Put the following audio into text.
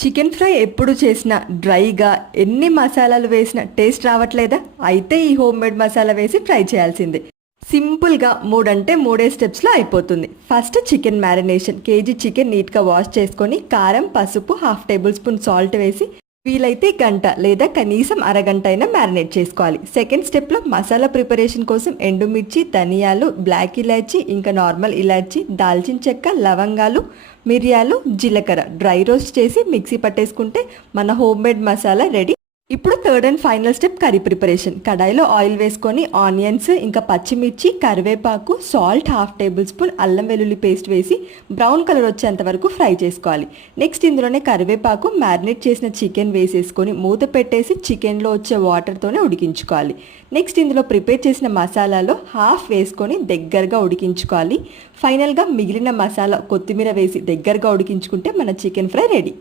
Chicken fry ఎప్పుడు చేసినా డ్రైగా ఎన్ని మసాలాలు వేసినా టేస్ట్ రావట్లేదా? అయితే ఈ హోమ్ మేడ్ మసాలా వేసి ట్రై చేయాల్సిందే. సింపుల్గా మూడంటే మూడే స్టెప్స్లో అయిపోతుంది. First chicken marination. KG chicken నీట్గా వాష్ చేసుకొని కారం, పసుపు, హాఫ్ టేబుల్ స్పూన్ సాల్ట్ వేసి వీలైతే గంట లేదా కనీసం అరగంట అయినా మ్యారినేట్ చేసుకోవాలి. సెకండ్ స్టెప్లో మసాలా ప్రిపరేషన్ కోసం ఎండుమిర్చి, ధనియాలు, బ్లాక్ ఇలాచీ, ఇంకా నార్మల్ ఇలాచీ, దాల్చిన చెక్క, లవంగాలు, మిరియాలు, జీలకర్ర డ్రై రోస్ట్ చేసి మిక్సీ పట్టేసుకుంటే మన హోమ్ మేడ్ మసాలా రెడీ. ఇప్పుడు third and final step curry preparation. కడాయిలో ఆయిల్ వేసుకొని ఆనియన్స్, ఇంకా పచ్చిమిర్చి, కరివేపాకు, సాల్ట్, హాఫ్ టేబుల్ స్పూన్ అల్లం వెల్లుల్లి పేస్ట్ వేసి బ్రౌన్ కలర్ వచ్చేంత వరకు ఫ్రై చేసుకోవాలి. నెక్స్ట్ ఇందులోనే కరివేపాకు, మ్యారినేట్ చేసిన చికెన్ వేసేసుకొని మూత పెట్టేసి చికెన్లో వచ్చే వాటర్తోనే ఉడికించుకోవాలి. నెక్స్ట్ ఇందులో ప్రిపేర్ చేసిన మసాలాలో హాఫ్ వేసుకొని దగ్గరగా ఉడికించుకోవాలి. ఫైనల్గా మిగిలిన మసాలా కొత్తిమీర వేసి దగ్గరగా ఉడికించుకుంటే మన చికెన్ ఫ్రై రెడీ.